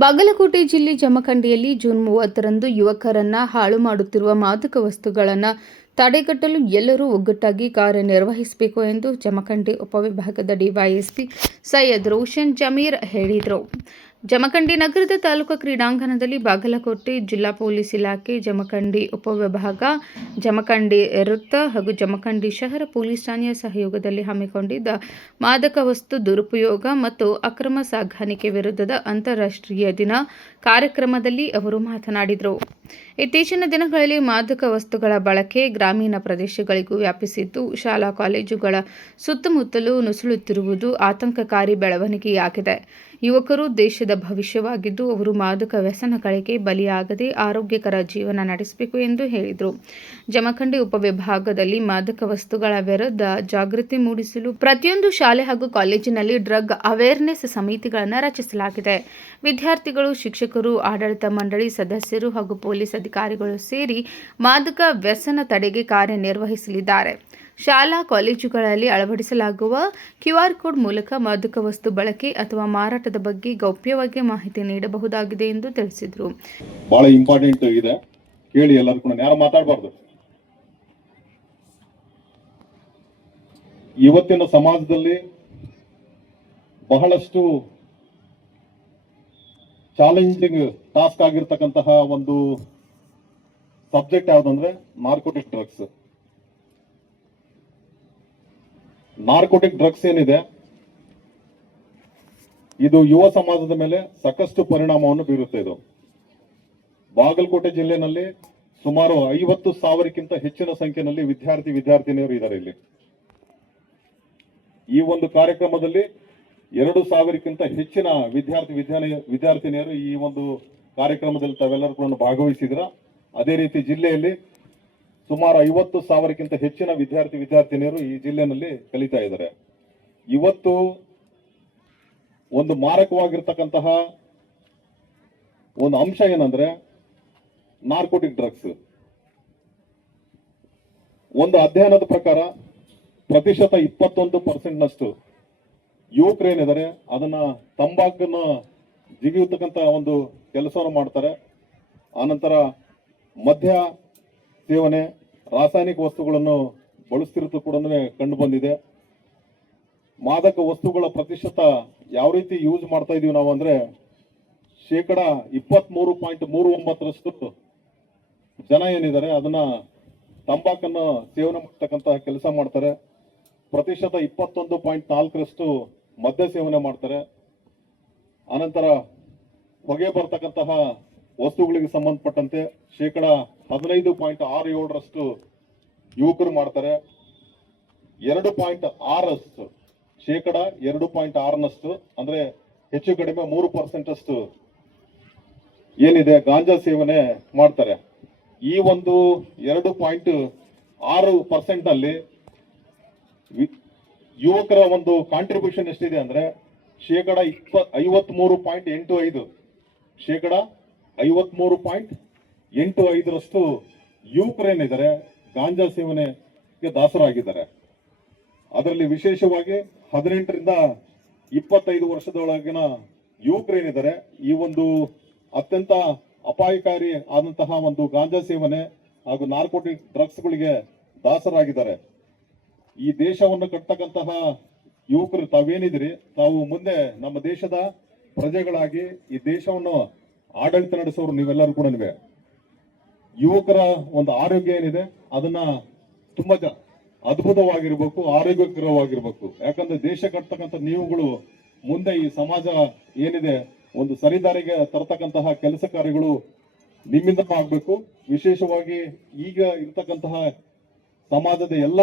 ಬಾಗಲಕೋಟೆ ಜಿಲ್ಲೆ ಜಮಖಂಡಿಯಲ್ಲಿ ಜೂನ್ 30ರಂದು ಯುವಕರನ್ನ ಹಾಳು ಮಾಡುತ್ತಿರುವ ಮಾದಕ ವಸ್ತುಗಳನ್ನು ತಡೆಗಟ್ಟಲು ಎಲ್ಲರೂ ಒಗ್ಗಟ್ಟಾಗಿ ಕಾರ್ಯನಿರ್ವಹಿಸಬೇಕು ಎಂದು ಜಮಖಂಡಿ ಉಪವಿಭಾಗದ ಡಿವೈಎಸ್ಪಿ ಸೈಯದ್ ರೋಷನ್ ಜಮೀರ್ ಹೇಳಿದರು. ಜಮಖಂಡಿ ನಗರದ ತಾಲೂಕು ಕ್ರೀಡಾಂಗಣದಲ್ಲಿ ಬಾಗಲಕೋಟೆ ಜಿಲ್ಲಾ ಪೊಲೀಸ್ ಇಲಾಖೆ, ಜಮಖಂಡಿ ಉಪವಿಭಾಗ, ಜಮಖಂಡಿ ವೃತ್ತ ಹಾಗೂ ಜಮಖಂಡಿ ಶಹರ ಪೊಲೀಸ್ ಠಾಣೆಯ ಸಹಯೋಗದಲ್ಲಿ ಹಮ್ಮಿಕೊಂಡಿದ್ದ ಮಾದಕ ವಸ್ತು ದುರುಪಯೋಗ ಮತ್ತು ಅಕ್ರಮ ಸಾಗಾಣಿಕೆ ವಿರುದ್ಧದ ಅಂತಾರಾಷ್ಟ್ರೀಯ ದಿನ ಕಾರ್ಯಕ್ರಮದಲ್ಲಿ ಅವರು ಮಾತನಾಡಿದರು. ಇತ್ತೀಚಿನ ದಿನಗಳಲ್ಲಿ ಮಾದಕ ವಸ್ತುಗಳ ಬಳಕೆ ಗ್ರಾಮೀಣ ಪ್ರದೇಶಗಳಿಗೂ ವ್ಯಾಪಿಸಿದ್ದು, ಶಾಲಾ ಕಾಲೇಜುಗಳ ಸುತ್ತಮುತ್ತಲೂ ನುಸುಳುತ್ತಿರುವುದು ಆತಂಕಕಾರಿ ಬೆಳವಣಿಗೆಯಾಗಿದೆ. ಯುವಕರು ದೇಶದ ಭವಿಷ್ಯವಾಗಿದ್ದು, ಅವರು ಮಾದಕ ವ್ಯಸನಗಳಿಗೆ ಬಲಿಯಾಗದೆ ಆರೋಗ್ಯಕರ ಜೀವನ ನಡೆಸಬೇಕು ಎಂದು ಹೇಳಿದರು. ಜಮಖಂಡಿ ಉಪವಿಭಾಗದಲ್ಲಿ ಮಾದಕ ವಸ್ತುಗಳ ವಿರುದ್ಧ ಜಾಗೃತಿ ಮೂಡಿಸಲು ಪ್ರತಿಯೊಂದು ಶಾಲೆ ಹಾಗೂ ಕಾಲೇಜಿನಲ್ಲಿ ಡ್ರಗ್ ಅವೇರ್ನೆಸ್ ಸಮಿತಿಗಳನ್ನು ರಚಿಸಲಾಗಿದೆ. ವಿದ್ಯಾರ್ಥಿಗಳು, ಶಿಕ್ಷಕರು, ಆಡಳಿತ ಮಂಡಳಿ ಸದಸ್ಯರು ಹಾಗೂ ಪೊಲೀಸ್ ಅಧಿಕಾರಿಗಳು ಸೇರಿ ಮಾದಕ ವ್ಯಸನ ತಡೆಗೆ ಕಾರ್ಯನಿರ್ವಹಿಸಲಿದ್ದಾರೆ. ಶಾಲಾ ಕಾಲೇಜುಗಳಲ್ಲಿ ಅಳವಡಿಸಲಾಗುವ QR ಕೋಡ್ ಮೂಲಕ ಮಾದಕ ವಸ್ತು ಬಳಕೆ ಅಥವಾ ಮಾರಾಟದ ಬಗ್ಗೆ ಗೌಪ್ಯವಾಗಿ ಮಾಹಿತಿ ನೀಡಬಹುದಾಗಿದೆ ಎಂದು ತಿಳಿಸಿದರು. ಬಹಳ ಇಂಪಾರ್ಟೆಂಟ್ ಇದೆ, ಕೇಳಿ ಎಲ್ಲರೂ ಕೂಡ, ಯಾರು ಮಾತಾಡಬಾರ್ದು. ಇವತ್ತಿನ ಸಮಾಜದಲ್ಲಿ ಬಹಳಷ್ಟು ಚಾಲೆಂಜಿಂಗ್ ಟಾಸ್ಕ್ ಆಗಿರ್ತಕ್ಕಂತಹ ಒಂದು ಸಬ್ಜೆಕ್ಟ್ ಯಾವುದಂದ್ರೆ ನಾರ್ಕೋಟಿಕ್ ಡ್ರಗ್ಸ್. ನಾರ್ಕೋಟಿಕ್ ಡ್ರಗ್ಸ್ ಏನಿದೆ, ಇದು ಯುವ ಸಮಾಜದ ಮೇಲೆ ಸಾಕಷ್ಟು ಪರಿಣಾಮವನ್ನು ಬೀರುತ್ತೆ. ಇದು ಬಾಗಲಕೋಟೆ ಜಿಲ್ಲೆನಲ್ಲಿ ಸುಮಾರು 50,000ಕ್ಕಿಂತ ಹೆಚ್ಚಿನ ಸಂಖ್ಯೆಯಲ್ಲಿ ವಿದ್ಯಾರ್ಥಿನಿಯರು ಇದ್ದಾರೆ. ಇಲ್ಲಿ ಈ ಒಂದು ಕಾರ್ಯಕ್ರಮದಲ್ಲಿ 2,000ಕ್ಕಿಂತ ಹೆಚ್ಚಿನ ವಿದ್ಯಾರ್ಥಿನಿಯರು ಈ ಒಂದು ಕಾರ್ಯಕ್ರಮದಲ್ಲಿ ತಾವೆಲ್ಲರೂ ಕೂಡ ಭಾಗವಹಿಸಿದ್ರ. ಅದೇ ರೀತಿ ಜಿಲ್ಲೆಯಲ್ಲಿ ಸುಮಾರು 50,000ಕ್ಕಿಂತ ಹೆಚ್ಚಿನ ವಿದ್ಯಾರ್ಥಿನಿಯರು ಈ ಜಿಲ್ಲೆನಲ್ಲಿ ಕಲಿತಾ ಇದ್ದಾರೆ. ಇವತ್ತು ಒಂದು ಮಾರಕವಾಗಿರ್ತಕ್ಕಂತಹ ಒಂದು ಅಂಶ ಏನಂದ್ರೆ ನಾರ್ಕೋಟಿಕ್ ಡ್ರಗ್ಸ್. ಒಂದು ಅಧ್ಯಯನದ ಪ್ರಕಾರ ಪ್ರತಿಶತ 21% ಯುವಕರೇನಿದ್ದಾರೆ ಅದನ್ನ ತಂಬಾಕನ್ನು ಜಿಗಿಯತಕ್ಕಂತ ಒಂದು ಕೆಲಸವನ್ನು ಮಾಡ್ತಾರೆ. ಆನಂತರ ಮದ್ಯ ಸೇವನೆ, ರಾಸಾಯನಿಕ ವಸ್ತುಗಳನ್ನು ಬಳಸ್ತಿರೋದು ಕೂಡ ಕಂಡು ಬಂದಿದೆ. ಮಾದಕ ವಸ್ತುಗಳ ಪ್ರತಿಶತ ಯಾವ ರೀತಿ ಯೂಸ್ ಮಾಡ್ತಾ ಇದೀವಿ ನಾವು ಅಂದ್ರೆ 23.39% ಜನ ಏನಿದ್ದಾರೆ ಅದನ್ನ ತಂಬಾಕನ್ನು ಸೇವನೆ ಮಾಡ್ತಕ್ಕಂತಹ ಕೆಲಸ ಮಾಡ್ತಾರೆ. ಪ್ರತಿಶತ 21.4% ಮದ್ಯ ಸೇವನೆ ಮಾಡ್ತಾರೆ. ಅನಂತರ ಹೊಗೆ ಬರ್ತಕ್ಕಂತಹ ವಸ್ತುಗಳಿಗೆ ಸಂಬಂಧಪಟ್ಟಂತೆ 15.67% ಯುವಕರು ಮಾಡ್ತಾರೆ. 2.6% ಅಂದ್ರೆ ಹೆಚ್ಚು ಕಡಿಮೆ 3% ಏನಿದೆ ಗಾಂಜಾ ಸೇವನೆ ಮಾಡ್ತಾರೆ. ಈ ಒಂದು 2.6% ನಲ್ಲಿ ಯುವಕರ ಒಂದು ಕಾಂಟ್ರಿಬ್ಯೂಷನ್ ಎಷ್ಟಿದೆ ಅಂದ್ರೆ 53.85%. 53.85% ಯುವಕರೇನಿದ್ದಾರೆ ಗಾಂಜಾ ಸೇವನೆಗೆ ದಾಸರಾಗಿದ್ದಾರೆ. ಅದರಲ್ಲಿ ವಿಶೇಷವಾಗಿ 18ರಿಂದ 25 ವರ್ಷದೊಳಗಿನ ಯುವಕರೇನಿದ್ದಾರೆ ಈ ಒಂದು ಅತ್ಯಂತ ಅಪಾಯಕಾರಿ ಆದಂತಹ ಒಂದು ಗಾಂಜಾ ಸೇವನೆ ಹಾಗೂ ನಾರ್ಕೋಟಿಕ್ ಡ್ರಗ್ಸ್ಗಳಿಗೆ ದಾಸರಾಗಿದ್ದಾರೆ. ಈ ದೇಶವನ್ನು ಕಟ್ಟತಕ್ಕಂತಹ ಯುವಕರು ತಾವೇನಿದಿರಿ, ತಾವು ಮುಂದೆ ನಮ್ಮ ದೇಶದ ಪ್ರಜೆಗಳಾಗಿ ಈ ದೇಶವನ್ನು ಆಡಳಿತ ನಡೆಸೋರು ನೀವೆಲ್ಲರೂ ಕೂಡ. ಯುವಕರ ಒಂದು ಆರೋಗ್ಯ ಏನಿದೆ ಅದನ್ನ ತುಂಬಾ ಅದ್ಭುತವಾಗಿರ್ಬೇಕು, ಆರೋಗ್ಯಕರವಾಗಿರ್ಬೇಕು. ಯಾಕಂದ್ರೆ ದೇಶ ಕಟ್ಟತಕ್ಕಂಥ ನೀವುಗಳು ಮುಂದೆ ಈ ಸಮಾಜ ಏನಿದೆ ಒಂದು ಸರಿದಾರಿಗೆ ತರತಕ್ಕಂತಹ ಕೆಲಸ ಕಾರ್ಯಗಳು ನಿಮ್ಮಿಂದ ಆಗ್ಬೇಕು. ವಿಶೇಷವಾಗಿ ಈಗ ಇರ್ತಕ್ಕಂತಹ ಸಮಾಜದ ಎಲ್ಲ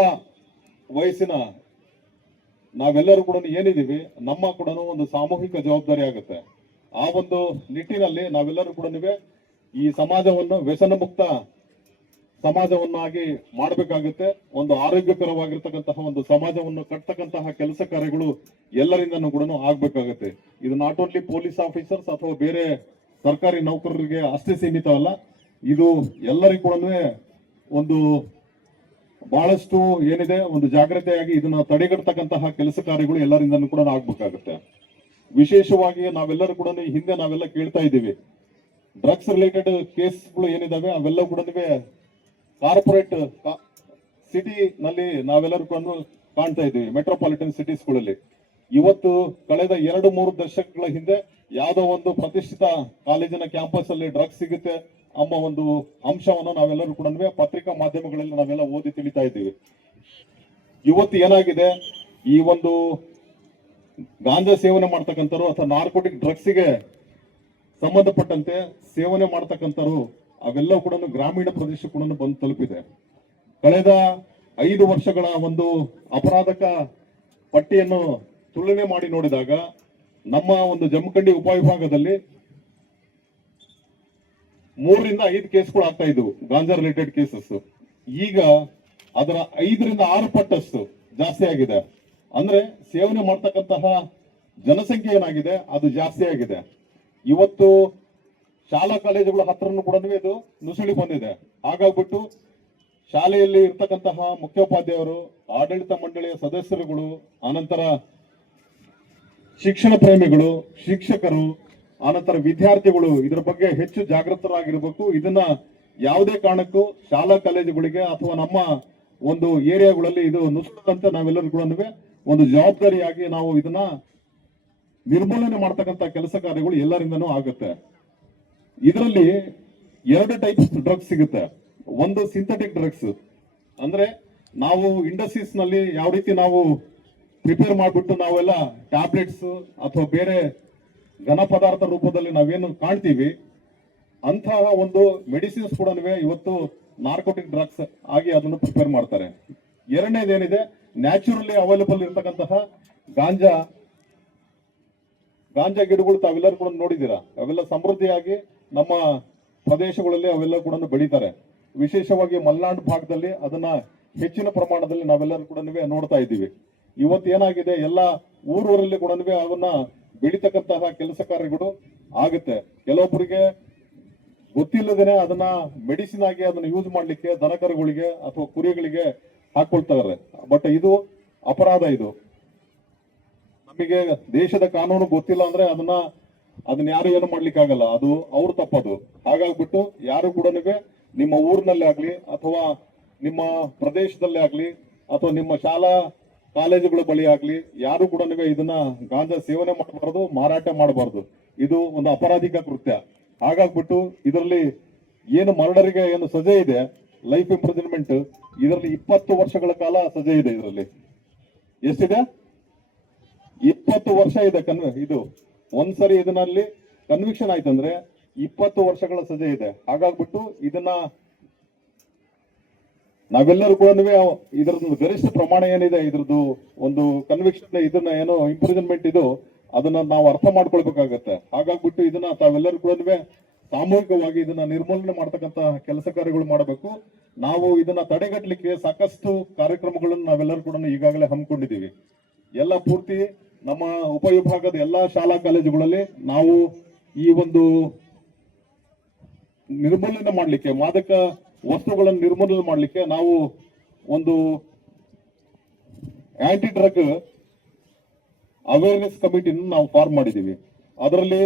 ವಯಸ್ಸಿನ ನಾವೆಲ್ಲರೂ ಕೂಡ ಏನಿದ್ದೀವಿ ನಮ್ಮ ಕೂಡ ಒಂದು ಸಾಮೂಹಿಕ ಜವಾಬ್ದಾರಿ ಆಗುತ್ತೆ. ಆ ಒಂದು ನಿಟ್ಟಿನಲ್ಲಿ ನಾವೆಲ್ಲರೂ ಕೂಡ ಈ ಸಮಾಜವನ್ನು ವ್ಯಸನ ಮುಕ್ತ ಸಮಾಜವನ್ನಾಗಿ ಮಾಡಬೇಕಾಗುತ್ತೆ. ಒಂದು ಆರೋಗ್ಯಕರವಾಗಿರ್ತಕ್ಕಂತಹ ಒಂದು ಸಮಾಜವನ್ನು ಕಟ್ಟತಕ್ಕಂತಹ ಕೆಲಸ ಕಾರ್ಯಗಳು ಎಲ್ಲರಿಂದನೂ ಕೂಡ ಆಗ್ಬೇಕಾಗತ್ತೆ. ಇದು ನಾಟ್ ಓನ್ಲಿ ಪೊಲೀಸ್ ಆಫೀಸರ್ಸ್ ಅಥವಾ ಬೇರೆ ಸರ್ಕಾರಿ ನೌಕರರಿಗೆ ಅಷ್ಟೇ ಸೀಮಿತ ಅಲ್ಲ, ಇದು ಎಲ್ಲರಿಗೂ ಕೂಡ ಒಂದು ಬಹಳಷ್ಟು ಏನಿದೆ ಒಂದು ಜಾಗ್ರತೆಯಾಗಿ ಇದನ್ನ ತಡೆಗಟ್ಟತಕ್ಕಂತಹ ಕೆಲಸ ಕಾರ್ಯಗಳು ಎಲ್ಲರಿಂದನೂ ಕೂಡ ಆಗ್ಬೇಕಾಗುತ್ತೆ. ವಿಶೇಷವಾಗಿ ನಾವೆಲ್ಲರೂ ಕೂಡ ಈ ಹಿಂದೆ ನಾವೆಲ್ಲ ಕೇಳ್ತಾ ಇದ್ದೀವಿ, ಡ್ರಗ್ಸ್ ರಿಲೇಟೆಡ್ ಕೇಸ್ಗಳು ಏನಿದಾವೆ ಅವೆಲ್ಲ ಕೂಡ ಕಾರ್ಪೊರೇಟ್ ಸಿಟಿ ನಲ್ಲಿ ನಾವೆಲ್ಲರೂ ಕೂಡ ಕಾಣ್ತಾ ಇದ್ದೀವಿ, ಮೆಟ್ರೋಪಾಲಿಟನ್ ಸಿಟೀಸ್ಗಳಲ್ಲಿ. ಇವತ್ತು ಕಳೆದ 2-3 ದಶಕಗಳ ಹಿಂದೆ ಯಾವುದೋ ಒಂದು ಪ್ರತಿಷ್ಠಿತ ಕಾಲೇಜಿನ ಕ್ಯಾಂಪಸ್ ಅಲ್ಲಿ ಡ್ರಗ್ಸ್ ಸಿಗುತ್ತೆ ಎಂಬ ಒಂದು ಅಂಶವನ್ನು ನಾವೆಲ್ಲರೂ ಕೂಡ ಪತ್ರಿಕಾ ಮಾಧ್ಯಮಗಳಲ್ಲಿ ನಾವೆಲ್ಲ ಓದಿ ತಿಳಿತಾ ಇದ್ದೀವಿ. ಇವತ್ತು ಏನಾಗಿದೆ, ಈ ಒಂದು ಗಾಂಜಾ ಸೇವನೆ ಮಾಡ್ತಕ್ಕಂಥವ್ರು ಅಥವಾ ನಾರ್ಕೋಟಿಕ್ ಡ್ರಗ್ಸ್ಗೆ ಸಂಬಂಧಪಟ್ಟಂತೆ ಸೇವನೆ ಮಾಡ್ತಕ್ಕಂಥವ್ರು ಅವೆಲ್ಲ ಕೂಡ ಗ್ರಾಮೀಣ ಪ್ರದೇಶ ಕೂಡ ಬಂದು ತಲುಪಿದೆ. ಕಳೆದ 5 ವರ್ಷಗಳ ಒಂದು ಅಪರಾಧಕ ಪಟ್ಟಿಯನ್ನು ತುಲನೆ ಮಾಡಿ ನೋಡಿದಾಗ ನಮ್ಮ ಒಂದು ಜಮಖಂಡಿ ಉಪವಿಭಾಗದಲ್ಲಿ 3-5 ಕೇಸ್ಗಳು ಆಗ್ತಾ ಇದ್ವು ಗಾಂಜಾ ರಿಲೇಟೆಡ್ ಕೇಸಸ್. ಈಗ ಅದರ 5-6 ಪಟ್ಟಷ್ಟು ಜಾಸ್ತಿ ಆಗಿದೆ. ಅಂದ್ರೆ ಸೇವನೆ ಮಾಡ್ತಕ್ಕಂತಹ ಜನಸಂಖ್ಯೆ ಏನಾಗಿದೆ ಅದು ಜಾಸ್ತಿ ಆಗಿದೆ. ಇವತ್ತು ಶಾಲಾ ಕಾಲೇಜುಗಳ ಹತ್ರನೂ ಕೂಡ ಇದು ನುಸುಳಿ ಬಂದಿದೆ. ಹಾಗಾಗ್ಬಿಟ್ಟು ಶಾಲೆಯಲ್ಲಿ ಇರ್ತಕ್ಕಂತಹ ಮುಖ್ಯೋಪಾಧ್ಯಾಯರು, ಆಡಳಿತ ಮಂಡಳಿಯ ಸದಸ್ಯರುಗಳು, ಆನಂತರ ಶಿಕ್ಷಣ ಪ್ರೇಮಿಗಳು, ಶಿಕ್ಷಕರು, ಆನಂತರ ವಿದ್ಯಾರ್ಥಿಗಳು ಇದ್ರ ಬಗ್ಗೆ ಹೆಚ್ಚು ಜಾಗೃತರಾಗಿರ್ಬೇಕು. ಇದನ್ನ ಯಾವುದೇ ಕಾರಣಕ್ಕೂ ಶಾಲಾ ಕಾಲೇಜುಗಳಿಗೆ ಅಥವಾ ನಮ್ಮ ಒಂದು ಏರಿಯಾಗಳಲ್ಲಿ ಇದು ನುಸುಳದಂತೆ ನಾವೆಲ್ಲರೂ ಕೂಡ ಒಂದು ಜವಾಬ್ದಾರಿಯಾಗಿ ನಾವು ಇದನ್ನ ನಿರ್ಮೂಲನೆ ಮಾಡ್ತಕ್ಕಂಥ ಕೆಲಸ ಕಾರ್ಯಗಳು ಎಲ್ಲರಿಂದನೂ ಆಗುತ್ತೆ. ಇದರಲ್ಲಿ 2 ಟೈಪ್ಸ್ ಡ್ರಗ್ಸ್ ಸಿಗುತ್ತೆ. ಒಂದು ಸಿಂಥೆಟಿಕ್ ಡ್ರಗ್ಸ್, ಅಂದ್ರೆ ನಾವು ಇಂಡಸ್ಟ್ರೀಸ್ ನಲ್ಲಿ ಯಾವ ರೀತಿ ನಾವು ಪ್ರಿಪೇರ್ ಮಾಡಿಬಿಟ್ಟು ನಾವೆಲ್ಲ ಟ್ಯಾಬ್ಲೆಟ್ಸ್ ಅಥವಾ ಬೇರೆ ಘನ ಪದಾರ್ಥ ರೂಪದಲ್ಲಿ ನಾವೇನು ಕಾಣ್ತೀವಿ ಅಂತಹ ಒಂದು ಮೆಡಿಸಿನ್ಸ್ ಕೂಡ ಇವತ್ತು ನಾರ್ಕೋಟಿಕ್ ಡ್ರಗ್ಸ್ ಆಗಿ ಅದನ್ನು ಪ್ರಿಪೇರ್ ಮಾಡ್ತಾರೆ. ಎರಡನೇದೇನಿದೆ, ನ್ಯಾಚುರಲಿ ಅವೈಲೇಬಲ್ ಇರತಕ್ಕಂತಹ ಗಾಂಜಾ ಗಿಡಗಳು ತಾವೆಲ್ಲರೂ ಕೂಡ ನೋಡಿದ್ದೀರಾ. ಅವೆಲ್ಲ ಸಮೃದ್ಧಿಯಾಗಿ ನಮ್ಮ ಪ್ರದೇಶಗಳಲ್ಲಿ ಅವೆಲ್ಲ ಕೂಡ ಬೆಳೀತಾರೆ. ವಿಶೇಷವಾಗಿ ಮಲೆನಾಡು ಭಾಗದಲ್ಲಿ ಅದನ್ನ ಹೆಚ್ಚಿನ ಪ್ರಮಾಣದಲ್ಲಿ ನಾವೆಲ್ಲರೂ ಕೂಡ ನೋಡ್ತಾ ಇದ್ದೀವಿ. ಇವತ್ತು ಏನಾಗಿದೆ, ಎಲ್ಲ ಊರೂರಲ್ಲಿ ಕೂಡ ಅವನ್ನ ಬೆಳೀತಕ್ಕಂತಹ ಕೆಲಸ ಕಾರ್ಯಗಳು ಆಗುತ್ತೆ. ಕೆಲವೊಬ್ಬರಿಗೆ ಗೊತ್ತಿಲ್ಲದೇನೆ ಅದನ್ನ ಮೆಡಿಸಿನ್ ಆಗಿ ಅದನ್ನ ಯೂಸ್ ಮಾಡ್ಲಿಕ್ಕೆ ದನಕರುಗಳಿಗೆ ಅಥವಾ ಕುರಿಗಳಿಗೆ ಹಾಕೊಳ್ತಾರೆ. ಬಟ್ ಇದು ಅಪರಾಧ. ಇದು ನಮಗೆ ದೇಶದ ಕಾನೂನು ಗೊತ್ತಿಲ್ಲ ಅಂದ್ರೆ ಅದನ್ನ ಯಾರು ಏನು ಮಾಡ್ಲಿಕ್ಕೆ ಆಗಲ್ಲ, ಅದು ಅವ್ರ ತಪ್ಪದು. ಹಾಗಾಗ್ಬಿಟ್ಟು ಯಾರು ಕೂಡ ನಿಮ್ಮ ಊರಿನಲ್ಲಿ ಆಗ್ಲಿ ಅಥವಾ ನಿಮ್ಮ ಪ್ರದೇಶದಲ್ಲೇ ಆಗ್ಲಿ ಅಥವಾ ನಿಮ್ಮ ಶಾಲಾ ಕಾಲೇಜುಗಳ ಬಳಿ ಆಗ್ಲಿ ಯಾರು ಕೂಡ ಇದನ್ನ ಗಾಂಜಾ ಸೇವನೆ ಮಾಡಬಾರದು, ಮಾರಾಟ ಮಾಡಬಾರದು. ಇದು ಒಂದು ಅಪರಾಧಿಕ ಕೃತ್ಯ. ಹಾಗಾಗ್ಬಿಟ್ಟು ಇದರಲ್ಲಿ ಏನು ಮರ್ಡರ್ಗೆ ಏನು ಸಜೆ ಇದೆ, ಲೈಫ್ ಇಂಪ್ರಿಸನ್ಮೆಂಟ್, ಇದರಲ್ಲಿ 20 ವರ್ಷಗಳ ಕಾಲ ಸಜೆ ಇದೆ. ಇದರಲ್ಲಿ ಎಷ್ಟಿದೆ? 20 ವರ್ಷ ಇದೆ. ಇದು ಒಂದ್ಸರಿ ಇದರಲ್ಲಿ ಕನ್ವಿಕ್ಷನ್ ಆಯ್ತಂದ್ರೆ 20 ವರ್ಷಗಳ ಸಜೆ ಇದೆ. ಹಾಗಾಗ್ಬಿಟ್ಟು ಇದನ್ನ ನಾವೆಲ್ಲರೂ ಕೂಡ ಇದ್ರದ್ದು ಗರಿಷ್ಠ ಪ್ರಮಾಣ ಏನಿದೆ, ಇದ್ರದ್ದು ಒಂದು ಕನ್ವಿಕ್ಷನ್, ಇದನ್ನ ಏನೋ ಇಂಪ್ರಿಸನ್ಮೆಂಟ್ ಇದು, ಅದನ್ನ ನಾವು ಅರ್ಥ ಮಾಡ್ಕೊಳ್ಬೇಕಾಗತ್ತೆ. ಹಾಗಾಗ್ಬಿಟ್ಟು ಇದನ್ನ ತಾವೆಲ್ಲರೂ ಕೂಡ ಸಾಮೂಹಿಕವಾಗಿ ಇದನ್ನ ನಿರ್ಮೂಲನೆ ಮಾಡ್ತಕ್ಕಂತ ಕೆಲಸ ಕಾರ್ಯಗಳು ಮಾಡಬೇಕು. ನಾವು ಇದನ್ನ ತಡೆಗಟ್ಟಲಿಕ್ಕೆ ಸಾಕಷ್ಟು ಕಾರ್ಯಕ್ರಮಗಳನ್ನು ನಾವೆಲ್ಲರೂ ಕೂಡ ಈಗಾಗಲೇ ಹಮ್ಮಿಕೊಂಡಿದ್ದೀವಿ. ಎಲ್ಲ ಪೂರ್ತಿ ನಮ್ಮ ಉಪವಿಭಾಗದ ಎಲ್ಲಾ ಶಾಲಾ ಕಾಲೇಜುಗಳಲ್ಲಿ ನಾವು ಈ ಒಂದು ನಿರ್ಮೂಲನೆ ಮಾಡಲಿಕ್ಕೆ, ಮಾದಕ ವಸ್ತುಗಳನ್ನು ನಿರ್ಮೂಲನೆ ಮಾಡಲಿಕ್ಕೆ ನಾವು ಒಂದು ಆಂಟಿ ಡ್ರಗ್ ಅವೇರ್ನೆಸ್ ಕಮಿಟಿನ ನಾವು ಫಾರ್ಮ್ ಮಾಡಿದ್ದೀವಿ. ಅದರಲ್ಲಿ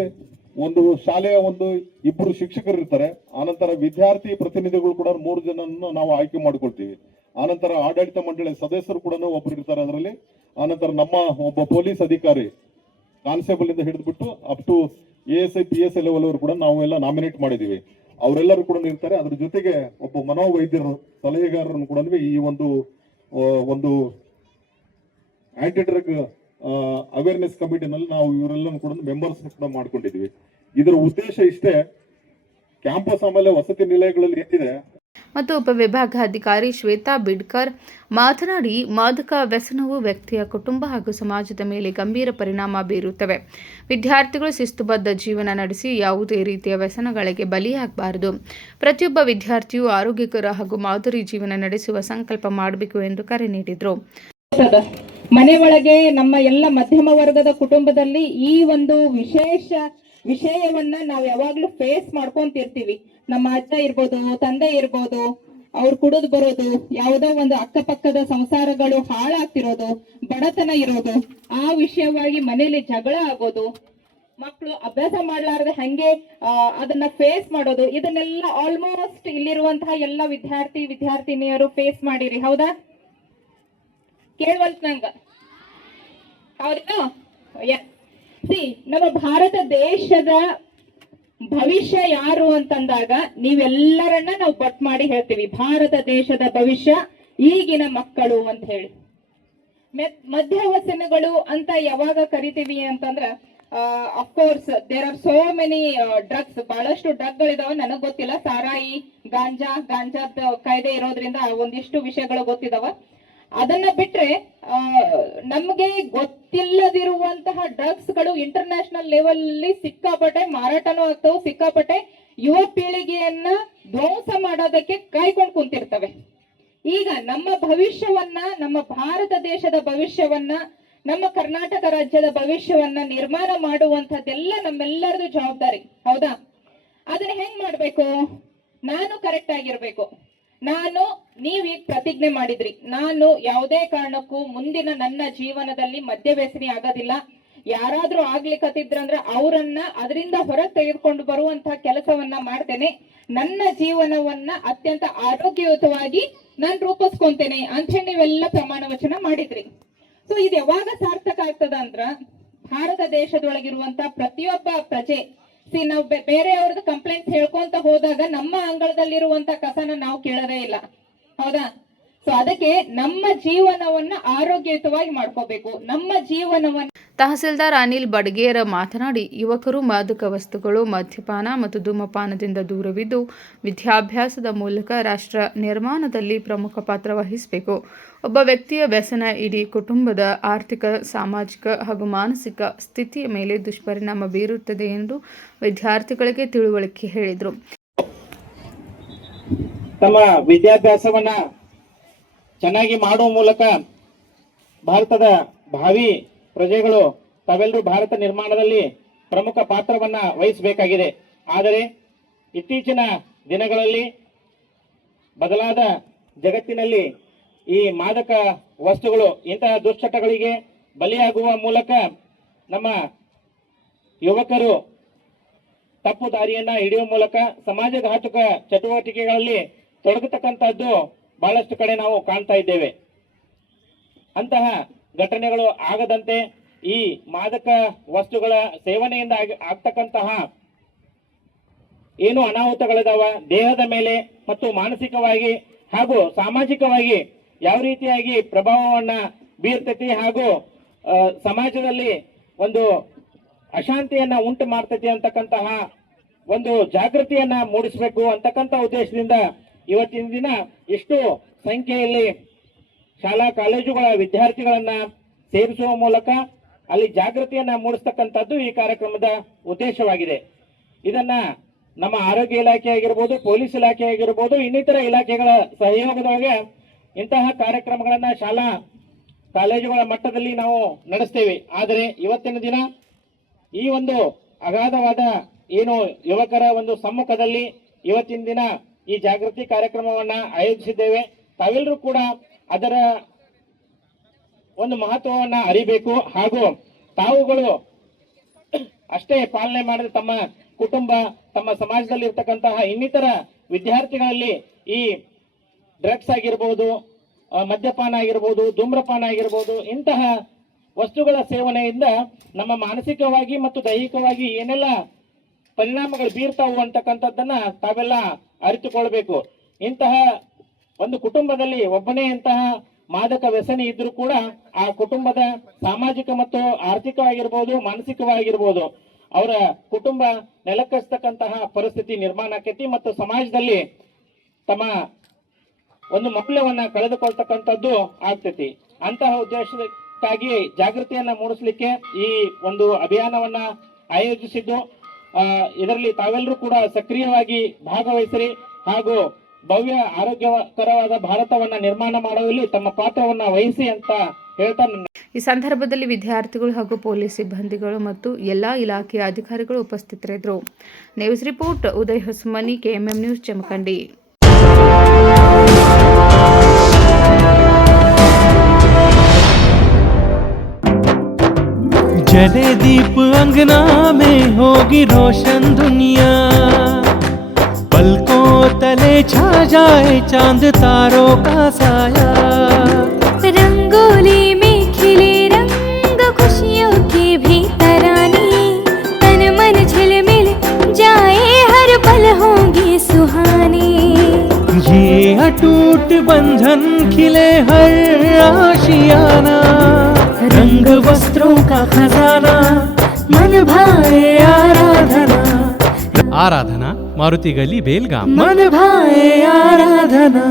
ಒಂದು ಶಾಲೆಯ 1-2 ಶಿಕ್ಷಕರು ಇರ್ತಾರೆ. ಆನಂತರ ವಿದ್ಯಾರ್ಥಿ ಪ್ರತಿನಿಧಿಗಳು ಕೂಡ 3 ಜನನ್ನು ನಾವು ಆಯ್ಕೆ ಮಾಡ್ಕೊಳ್ತೀವಿ. ಆನಂತರ ಆಡಳಿತ ಮಂಡಳಿಯ ಸದಸ್ಯರು ಕೂಡ ಒಬ್ರು ಇರ್ತಾರೆ ಅದರಲ್ಲಿ. ಆನಂತರ ನಮ್ಮ ಒಬ್ಬ ಪೊಲೀಸ್ ಅಧಿಕಾರಿ, ಕಾನ್ಸ್ಟೇಬಲ್ ಇಂದ ಹಿಡಿದ್ಬಿಟ್ಟು up to ASI PSI level ಅವರು ಕೂಡ ನಾವು ಎಲ್ಲ ನಾಮಿನೇಟ್ ಮಾಡಿದೀವಿ. ಅವರೆಲ್ಲರೂ ಕೂಡ ಇರ್ತಾರೆ. ಅದ್ರ ಜೊತೆಗೆ ಒಬ್ಬ ಮನೋವೈದ್ಯರು, ಸಲಹೆಗಾರರನ್ನು ಕೂಡ ಈ ಒಂದು ಆಂಟಿ ಡ್ರಗ್ ಅವೇರ್ನೆಸ್ ಕಮಿಟಿನಲ್ಲಿ ನಾವು ಇವರೆಲ್ಲರೂ ಕೂಡ ಮೆಂಬರ್ಸ್ ಕೂಡ ಮಾಡ್ಕೊಂಡಿದೀವಿ. ಇದರ ಉದ್ದೇಶ ಇಷ್ಟೇ, ಕ್ಯಾಂಪಸ್ ಆಮೇಲೆ ವಸತಿ ನಿಲಯಗಳಲ್ಲಿ ಏನಿದೆ. ಮತ್ತು ಉಪವಿಭಾಗಾಧಿಕಾರಿ ಶ್ವೇತಾ ಬಿಡ್ಕರ್ ಮಾತನಾಡಿ, ಮಾದಕ ವ್ಯಸನವು ವ್ಯಕ್ತಿಯ ಕುಟುಂಬ ಹಾಗೂ ಸಮಾಜದ ಮೇಲೆ ಗಂಭೀರ ಪರಿಣಾಮ ಬೀರುತ್ತವೆ. ವಿದ್ಯಾರ್ಥಿಗಳು ಶಿಸ್ತುಬದ್ಧ ಜೀವನ ನಡೆಸಿ ಯಾವುದೇ ರೀತಿಯ ವ್ಯಸನಗಳಿಗೆ ಬಲಿಯಾಗಬಾರದು. ಪ್ರತಿಯೊಬ್ಬ ವಿದ್ಯಾರ್ಥಿಯು ಆರೋಗ್ಯಕರ ಹಾಗೂ ಮಾದರಿ ಜೀವನ ನಡೆಸುವ ಸಂಕಲ್ಪ ಮಾಡಬೇಕು ಎಂದು ಕರೆ ನೀಡಿದರು. ಮನೆ ಒಳಗೆ ನಮ್ಮ ಎಲ್ಲ ಮಧ್ಯಮ ವರ್ಗದ ಕುಟುಂಬದಲ್ಲಿ ಈ ಒಂದು ವಿಷಯವನ್ನ ನಾವು ಯಾವಾಗ್ಲೂ ಫೇಸ್ ಮಾಡ್ಕೊಂತಿರ್ತೀವಿ. ನಮ್ಮ ಅಜ್ಜ ಇರ್ಬೋದು, ತಂದೆ ಇರ್ಬೋದು, ಅವ್ರು ಕುಡಿದು ಬರೋದು, ಯಾವುದೋ ಒಂದು ಅಕ್ಕಪಕ್ಕದ ಸಂಸಾರಗಳು ಹಾಳಾಗ್ತಿರೋದು, ಬಡತನ ಇರೋದು, ಆ ವಿಷಯವಾಗಿ ಮನೇಲಿ ಜಗಳ ಆಗೋದು, ಮಕ್ಕಳು ಅಭ್ಯಾಸ ಮಾಡ್ಲಾರ್ದೆ ಹಂಗೆ ಅದನ್ನ ಫೇಸ್ ಮಾಡೋದು, ಇದನ್ನೆಲ್ಲ ಆಲ್ಮೋಸ್ಟ್ ಇಲ್ಲಿರುವಂತಹ ಎಲ್ಲ ವಿದ್ಯಾರ್ಥಿನಿಯರು ಫೇಸ್ ಮಾಡಿರಿ. ಹೌದಾ? ಕೇಳ್ವಲ್ತ್ ನಂಗ? ಹೌದಾ? ನಮ್ಮ ಭಾರತ ದೇಶದ ಭವಿಷ್ಯ ಯಾರು ಅಂತಂದಾಗ ನೀವೆಲ್ಲರನ್ನ ನಾವು ಬಟ್ ಮಾಡಿ ಹೇಳ್ತೀವಿ, ಭಾರತ ದೇಶದ ಭವಿಷ್ಯ ಈಗಿನ ಮಕ್ಕಳು ಅಂತ ಹೇಳಿ. ಮಧ್ಯವಸನಗಳು ಅಂತ ಯಾವಾಗ ಕರಿತೀವಿ ಅಂತಂದ್ರ, of course there are so many drugs, ಬಹಳಷ್ಟು ಡ್ರಗ್ಗಳಿದಾವ. ನನಗ್ ಗೊತ್ತಿಲ್ಲ, ಸಾರಾಯಿ, ಗಾಂಜಾದ ಕಾಯ್ದೆ ಇರೋದ್ರಿಂದ ಒಂದಿಷ್ಟು ವಿಷಯಗಳು ಗೊತ್ತಿದಾವ. ಅದನ್ನ ಬಿಟ್ರೆ ನಮ್ಗೆ ಗೊತ್ತಿಲ್ಲದಿರುವಂತಹ ಡ್ರಗ್ಸ್ ಗಳು ಇಂಟರ್ನ್ಯಾಷನಲ್ ಲೆವೆಲ್ ಅಲ್ಲಿ ಸಿಕ್ಕಾಪಟ್ಟೆ ಮಾರಾಟನೂ ಆಗ್ತಾವ, ಸಿಕ್ಕಾಪಟ್ಟೆ ಯುವ ಪೀಳಿಗೆಯನ್ನ ಧ್ವಂಸ ಮಾಡೋದಕ್ಕೆ ಕಾಯ್ಕೊಂಡು ಕುಂತಿರ್ತವೆ. ಈಗ ನಮ್ಮ ಭವಿಷ್ಯವನ್ನ, ನಮ್ಮ ಭಾರತ ದೇಶದ ಭವಿಷ್ಯವನ್ನ, ನಮ್ಮ ಕರ್ನಾಟಕ ರಾಜ್ಯದ ಭವಿಷ್ಯವನ್ನ ನಿರ್ಮಾಣ ಮಾಡುವಂತದ್ದೆಲ್ಲ ನಮ್ಮೆಲ್ಲರದು ಜವಾಬ್ದಾರಿ. ಹೌದಾ? ಅದನ್ನ ಹೆಂಗ್ ಮಾಡ್ಬೇಕು? ನಾನು ಕರೆಕ್ಟ್ ಆಗಿರ್ಬೇಕು. ನೀವೀಗ ಪ್ರತಿಜ್ಞೆ ಮಾಡಿದ್ರಿ, ನಾನು ಯಾವುದೇ ಕಾರಣಕ್ಕೂ ಮುಂದಿನ ನನ್ನ ಜೀವನದಲ್ಲಿ ಮದ್ಯವ್ಯಸನಿ ಆಗೋದಿಲ್ಲ. ಯಾರಾದ್ರೂ ಆಗ್ಲಿಕ್ಕತ್ತಿದ್ರಂದ್ರ ಅವರನ್ನ ಅದರಿಂದ ಹೊರಗೆ ತೆಗೆದುಕೊಂಡು ಬರುವಂತಹ ಕೆಲಸವನ್ನ ಮಾಡ್ತೇನೆ. ನನ್ನ ಜೀವನವನ್ನ ಅತ್ಯಂತ ಆರೋಗ್ಯಯುತವಾಗಿ ನಾನು ರೂಪಿಸ್ಕೊಂತೇನೆ ಅಂತ ಹೇಳಿ ನೀವೆಲ್ಲ ಪ್ರಮಾಣ ವಚನ ಮಾಡಿದ್ರಿ. ಸೊ ಇದು ಯಾವಾಗ ಸಾರ್ಥಕ ಆಗ್ತದ ಅಂದ್ರ, ಭಾರತ ದೇಶದೊಳಗಿರುವಂತ ಪ್ರತಿಯೊಬ್ಬ ಪ್ರಜೆ, ನಾವು ಬೇರೆಯವ್ರದ್ದು ಕಂಪ್ಲೇಂಟ್ಸ್ ಹೇಳ್ಕೊಂತ ಹೋದಾಗ ನಮ್ಮ ಅಂಗಳದಲ್ಲಿರುವಂತ ಕಸನ ನಾವು ಕೇಳೋದೇ ಇಲ್ಲ. ಹೌದಾ? ಸೊ ಅದಕ್ಕೆ ನಮ್ಮ ಜೀವನವನ್ನ ಆರೋಗ್ಯಯುತವಾಗಿ ಮಾಡ್ಕೋಬೇಕು. ನಮ್ಮ ಜೀವನವನ್ನ ತಹಸೀಲ್ದಾರ್ ಅನಿಲ್ ಬಡ್ಗೇರ ಮಾತನಾಡಿ, ಯುವಕರು ಮಾದಕ ವಸ್ತುಗಳು, ಮದ್ಯಪಾನ ಮತ್ತು ಧೂಮಪಾನದಿಂದ ದೂರವಿದ್ದು ವಿದ್ಯಾಭ್ಯಾಸದ ಮೂಲಕ ರಾಷ್ಟ್ರ ನಿರ್ಮಾಣದಲ್ಲಿ ಪ್ರಮುಖ ಪಾತ್ರ ವಹಿಸಬೇಕು. ಒಬ್ಬ ವ್ಯಕ್ತಿಯ ವ್ಯಸನ ಇಡೀ ಕುಟುಂಬದ ಆರ್ಥಿಕ, ಸಾಮಾಜಿಕ ಹಾಗೂ ಮಾನಸಿಕ ಸ್ಥಿತಿಯ ಮೇಲೆ ದುಷ್ಪರಿಣಾಮ ಬೀರುತ್ತದೆ ಎಂದು ವಿದ್ಯಾರ್ಥಿಗಳಿಗೆ ತಿಳುವಳಿಕೆ ಹೇಳಿದರು. ತಮ್ಮ ವಿದ್ಯಾಭ್ಯಾಸವನ್ನ ಚೆನ್ನಾಗಿ ಮಾಡುವ ಮೂಲಕ ಭಾರತದ ಭಾವಿ ಪ್ರಜೆಗಳು ತಾವೆಲ್ಲರೂ ಭಾರತ ನಿರ್ಮಾಣದಲ್ಲಿ ಪ್ರಮುಖ ಪಾತ್ರವನ್ನ ವಹಿಸಬೇಕಾಗಿದೆ. ಆದರೆ ಇತ್ತೀಚಿನ ದಿನಗಳಲ್ಲಿ ಬದಲಾದ ಜಗತ್ತಿನಲ್ಲಿ ಈ ಮಾದಕ ವಸ್ತುಗಳು, ಇಂತಹ ದುಶ್ಚಟಗಳಿಗೆ ಬಲಿಯಾಗುವ ಮೂಲಕ ನಮ್ಮ ಯುವಕರು ತಪ್ಪು ದಾರಿಯನ್ನ ಹಿಡಿಯುವ ಮೂಲಕ ಸಮಾಜಘಾತುಕ ಚಟುವಟಿಕೆಗಳಲ್ಲಿ ತೊಡಗತಕ್ಕಂತಹದ್ದು ಬಹಳಷ್ಟು ಕಡೆ ನಾವು ಕಾಣ್ತಾ ಇದ್ದೇವೆ. ಅಂತಹ ಘಟನೆಗಳು ಆಗದಂತೆ ಈ ಮಾದಕ ವಸ್ತುಗಳ ಸೇವನೆಯಿಂದ ಆಗ್ತಕ್ಕಂತಹ ಏನು ಅನಾಹುತಗಳಿದಾವ ದೇಹದ ಮೇಲೆ ಮತ್ತು ಮಾನಸಿಕವಾಗಿ ಹಾಗೂ ಸಾಮಾಜಿಕವಾಗಿ ಯಾವ ರೀತಿಯಾಗಿ ಪ್ರಭಾವವನ್ನ ಬೀರ್ತೈತಿ ಹಾಗೂ ಸಮಾಜದಲ್ಲಿ ಒಂದು ಅಶಾಂತಿಯನ್ನ ಉಂಟು ಮಾಡ್ತೈತಿ ಅಂತಕ್ಕಂತಹ ಒಂದು ಜಾಗೃತಿಯನ್ನ ಮೂಡಿಸಬೇಕು ಅಂತಕ್ಕಂಥ ಉದ್ದೇಶದಿಂದ ಇವತ್ತಿನ ದಿನ ಇಷ್ಟು ಸಂಖ್ಯೆಯಲ್ಲಿ ಶಾಲಾ ಕಾಲೇಜುಗಳ ವಿದ್ಯಾರ್ಥಿಗಳನ್ನ ಸೇರಿಸುವ ಮೂಲಕ ಅಲ್ಲಿ ಜಾಗೃತಿಯನ್ನ ಮೂಡಿಸ್ತಕ್ಕಂಥದ್ದು ಈ ಕಾರ್ಯಕ್ರಮದ ಉದ್ದೇಶವಾಗಿದೆ. ಇದನ್ನ ನಮ್ಮ ಆರೋಗ್ಯ ಇಲಾಖೆ ಆಗಿರ್ಬೋದು, ಪೊಲೀಸ್ ಇಲಾಖೆ ಆಗಿರ್ಬೋದು, ಇನ್ನಿತರ ಇಲಾಖೆಗಳ ಸಹಯೋಗದೊಳಗೆ ಇಂತಹ ಕಾರ್ಯಕ್ರಮಗಳನ್ನ ಶಾಲಾ ಕಾಲೇಜುಗಳ ಮಟ್ಟದಲ್ಲಿ ನಾವು ನಡೆಸ್ತೇವೆ. ಆದರೆ ಇವತ್ತಿನ ದಿನ ಈ ಒಂದು ಅಗಾಧವಾದ ಏನು ಯುವಕರ ಒಂದು ಸಮ್ಮುಖದಲ್ಲಿ ಇವತ್ತಿನ ದಿನ ಈ ಜಾಗೃತಿ ಕಾರ್ಯಕ್ರಮವನ್ನ ಆಯೋಜಿಸಿದ್ದೇವೆ. ತಾವೆಲ್ಲರೂ ಕೂಡ ಅದರ ಒಂದು ಮಹತ್ವವನ್ನ ಅರಿಬೇಕು ಹಾಗೂ ತಾವುಗಳು ಅಷ್ಟೇ ಪಾಲನೆ ಮಾಡಿದ ತಮ್ಮ ಕುಟುಂಬ, ತಮ್ಮ ಸಮಾಜದಲ್ಲಿ ಇರ್ತಕ್ಕಂತಹ ಇನ್ನಿತರ ವಿದ್ಯಾರ್ಥಿಗಳಲ್ಲಿ ಈ ಡ್ರಗ್ಸ್ ಆಗಿರ್ಬೋದು, ಮದ್ಯಪಾನ ಆಗಿರ್ಬೋದು, ಧೂಮ್ರಪಾನ ಆಗಿರ್ಬೋದು, ಇಂತಹ ವಸ್ತುಗಳ ಸೇವನೆಯಿಂದ ನಮ್ಮ ಮಾನಸಿಕವಾಗಿ ಮತ್ತು ದೈಹಿಕವಾಗಿ ಏನೆಲ್ಲ ಪರಿಣಾಮಗಳು ಬೀರ್ತಾವು ಅಂತಕ್ಕಂಥದ್ದನ್ನ ತಾವೆಲ್ಲ ಅರಿತುಕೊಳ್ಬೇಕು. ಇಂತಹ ಒಂದು ಕುಟುಂಬದಲ್ಲಿ ಒಬ್ಬನೇ ಇಂತಹ ಮಾದಕ ವ್ಯಸನಿ ಇದ್ರೂ ಕೂಡ ಆ ಕುಟುಂಬದ ಸಾಮಾಜಿಕ ಮತ್ತು ಆರ್ಥಿಕವಾಗಿರ್ಬೋದು, ಮಾನಸಿಕವಾಗಿರ್ಬೋದು ಅವರ ಕುಟುಂಬ ನೆಲಕ್ಕಸ್ತಕ್ಕಂತಹ ಪರಿಸ್ಥಿತಿ ನಿರ್ಮಾಣ ಆಕೈತಿ ಮತ್ತು ಸಮಾಜದಲ್ಲಿ ತಮ್ಮ ಒಂದು ಮೌಲ್ಯವನ್ನ ಕಳೆದುಕೊಳ್ತಕ್ಕಂಥದ್ದು ಆಗ್ತೈತಿ. ಅಂತಹ ಉದ್ದೇಶಕ್ಕಾಗಿ ಜಾಗೃತಿಯನ್ನ ಮೂಡಿಸಲಿಕ್ಕೆ ಈ ಒಂದು ಅಭಿಯಾನವನ್ನ ಆಯೋಜಿಸಿದ್ದು. ಇದರಲ್ಲಿ ತಾವೆಲ್ಲರೂ ಕೂಡ ಸಕ್ರಿಯವಾಗಿ ಭಾಗವಹಿಸಿರಿ ಹಾಗೂ ಭವ್ಯ ಆರೋಗ್ಯಕರವಾದ ಭಾರತವನ್ನ ನಿರ್ಮಾಣ ಮಾಡುವಲ್ಲಿ ತಮ್ಮ ಪಾತ್ರವನ್ನ ವಹಿಸಿ ಅಂತ ಹೇಳ್ತಾ ಈ ಸಂದರ್ಭದಲ್ಲಿ ವಿದ್ಯಾರ್ಥಿಗಳು ಹಾಗೂ ಪೊಲೀಸ್ ಸಿಬ್ಬಂದಿಗಳು ಮತ್ತು ಎಲ್ಲಾ ಇಲಾಖೆಯ ಅಧಿಕಾರಿಗಳು ಉಪಸ್ಥಿತರಿದ್ದರು. News report Uday Hosamani, KMM news, Jamkhandi. जले दीप अंगना में होगी रोशन दुनिया, पलकों तले छा जाए चांद तारों का साया। रंगोली में खिले रंग खुशियों के भी तराने, तन मन झिलमिल जाए हर पल होंगे सुहाने। ये अटूट बंधन खिले हर आशियाना, रंग वस्त्रों का खजाना मन भाए आराधना। आराधना मारुति गली बेलगाम, मन भाए आराधना।